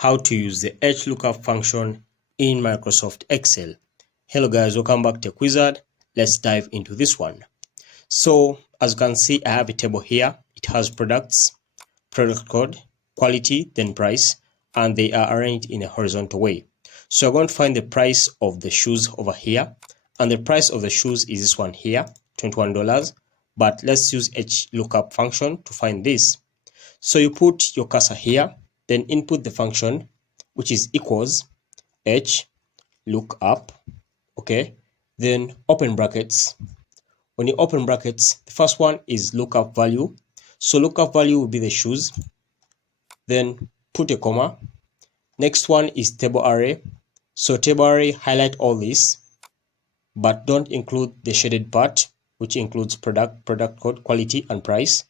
how to use the HLOOKUP function in Microsoft Excel. Hello guys, welcome back to Wizard. Let's dive into this one. So as you can see, I have a table here. It has products, product code, quality, then price, and they are arranged in a horizontal way. So I'm going to find the price of the shoes over here, and the price of the shoes is this one here, $21. But let's use HLOOKUP function to find this. So you put your cursor here, then input the function, which is equals HLOOKUP, okay? Then open brackets. When you open brackets, the first one is lookup value. So lookup value will be the shoes. Then put a comma. Next one is table array. So table array, highlight all this, but don't include the shaded part, which includes product code, quality, and price.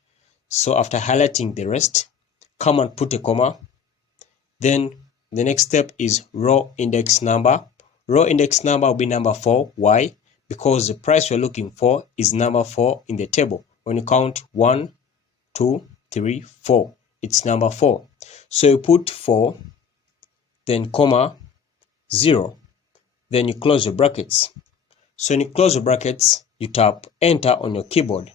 So after highlighting the rest, come and put a comma. Then the next step is row index number. Row index number will be number 4. Why? Because the price we're looking for is number 4 in the table. When you count 1, 2, 3, 4, it's number 4. So you put 4, then comma, 0. Then you close your brackets. So when you close your brackets, you tap enter on your keyboard.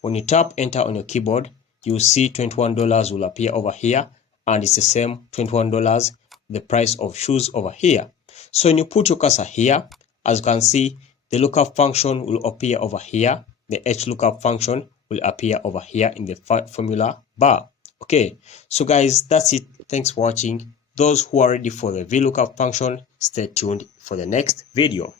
When you tap enter on your keyboard, you'll see $21 will appear over here, and it's the same $21, the price of shoes over here. So when you put your cursor here, as you can see, the lookup function will appear over here. The HLOOKUP function will appear over here in the formula bar. Okay, so guys, that's it. Thanks for watching. Those who are ready for the VLOOKUP function, stay tuned for the next video.